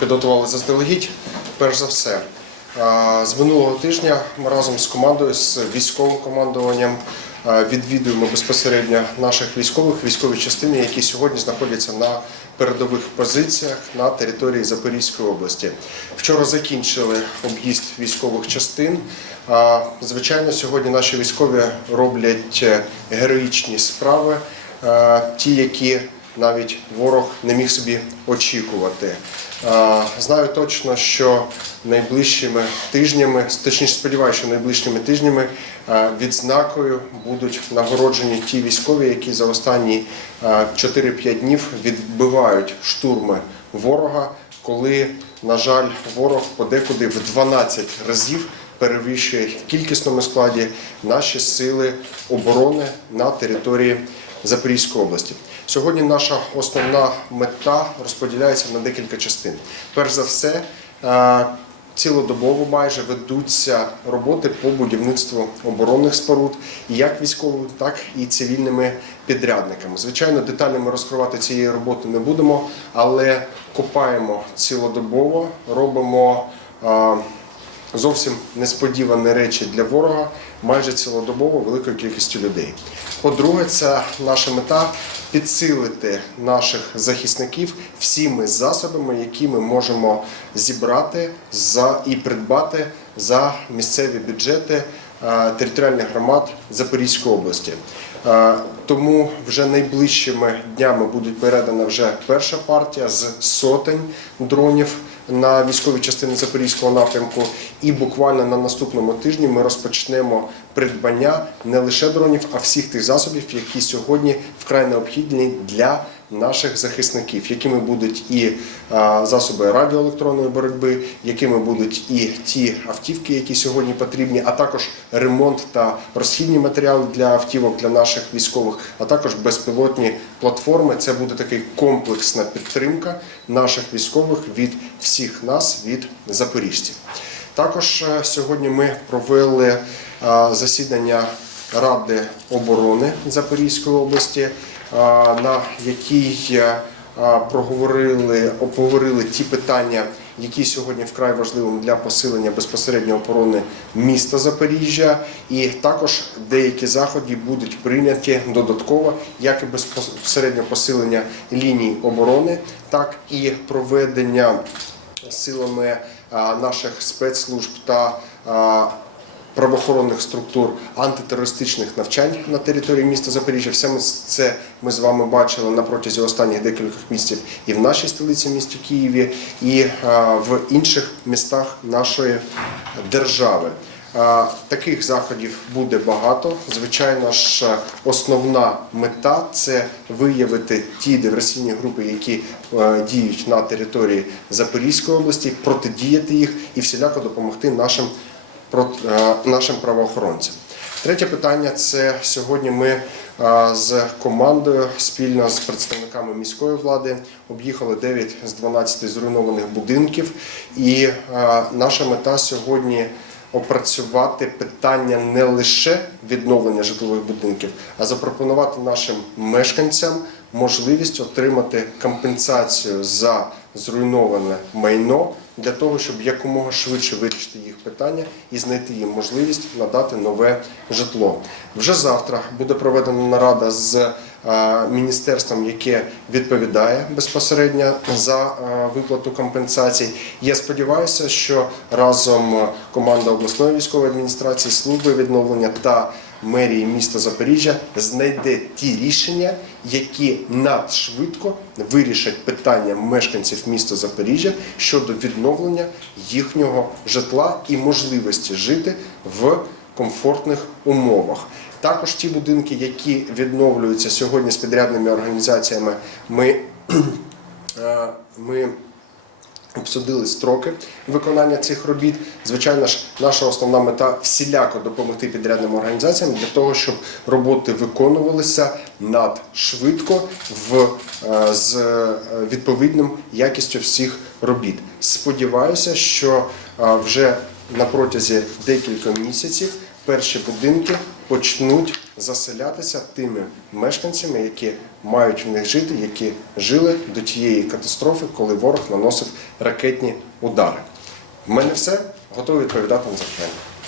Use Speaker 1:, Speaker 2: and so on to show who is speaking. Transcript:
Speaker 1: підготували заздалегідь. Перш за все, з минулого тижня ми разом з командою, з військовим командуванням відвідуємо безпосередньо наших військових, військові частини, які сьогодні знаходяться на передових позиціях на території Запорізької області. Вчора закінчили об'їзд військових частин. Звичайно, сьогодні наші військові роблять е, героїчні справи, ті, які навіть ворог не міг собі очікувати. Знаю точно, що найближчими тижнями, точніше сподіваюся, що найближчими тижнями відзнакою будуть нагороджені ті військові, які за останні е, 4-5 днів відбивають штурми ворога, коли, на жаль, ворог подекуди в 12 разів перевищує в кількісному складі наші сили оборони на території Запорізької області. Сьогодні наша основна мета розподіляється на декілька частин. Перш за все, е, цілодобово майже ведуться роботи по будівництву оборонних споруд, як військовими, так і цивільними підрядниками. Звичайно, детально ми розкривати цієї роботи не будемо, але копаємо цілодобово, робимо. е, зовсім несподівані речі для ворога майже цілодобово великою кількістю людей. По-друге, це наша мета підсилити наших захисників всіми засобами, які ми можемо зібрати за і придбати за місцеві бюджети територіальних громад Запорізької області. Е, Тому вже найближчими днями буде передана вже перша партія з сотень дронів на військові частини Запорізького напрямку. І буквально на наступному тижні ми розпочнемо придбання не лише дронів, а всіх тих засобів, які сьогодні вкрай необхідні для наших захисників, якими будуть і засоби радіоелектронної боротьби, якими будуть і ті автівки, які сьогодні потрібні, а також ремонт та розхідні матеріали для автівок для наших військових, а також безпілотні платформи. Це буде такий комплексна підтримка наших військових від всіх нас, від запоріжців. Також е, сьогодні ми провели е, засідання Ради оборони Запорізької області, на якій е, проговорили, обговорили ті питання, які сьогодні вкрай важливими для посилення безпосередньо оборони міста Запоріжжя, і також деякі заходи будуть прийняті додатково, як і безпосередньо посилення ліній оборони, так і проведення силами наших спецслужб та правоохоронних структур антитерористичних навчань на території міста Запоріжжя. Все ми це ми з вами бачили на протязі останніх декількох місяців і в нашій столиці, місті Києві, і а, в інших містах нашої держави. А, Таких заходів буде багато. Звичайно ж, е, основна мета це виявити ті диверсійні групи, які е, діють на території Запорізької області, протидіяти їх і всіляко допомогти нашим, е, нашим правоохоронцям. Третє питання це сьогодні ми е, з командою спільно з представниками міської влади об'їхали 9 з 12 зруйнованих будинків. І е, наша мета сьогодні опрацювати питання не лише відновлення житлових будинків, а запропонувати нашим мешканцям можливість отримати компенсацію за зруйноване майно для того, щоб якомога швидше вирішити їх питання і знайти їм можливість надати нове житло. Вже завтра буде проведена нарада з е, міністерством, яке відповідає безпосередньо за е, виплату компенсацій. Я сподіваюся, що разом е, команда обласної військової адміністрації, служби відновлення та мерії міста Запоріжжя знайде ті рішення, які надшвидко вирішать питання мешканців міста Запоріжжя щодо відновлення їхнього житла і можливості жити в комфортних умовах. Також ті будинки, які відновлюються сьогодні з підрядними організаціями, ми, е, ми обсудили строки виконання цих робіт. Звичайно ж, наша основна мета всіляко допомогти підрядним організаціям для того, щоб роботи виконувалися надшвидко в, е, з е, відповідним якістю всіх робіт. Сподіваюся, що е, вже на протязі декілька місяців перші будинки почнуть заселятися тими мешканцями, які мають в них жити, які жили до тієї катастрофи, коли ворог наносив ракетні удари. В мене все готовий відповідати на запитання.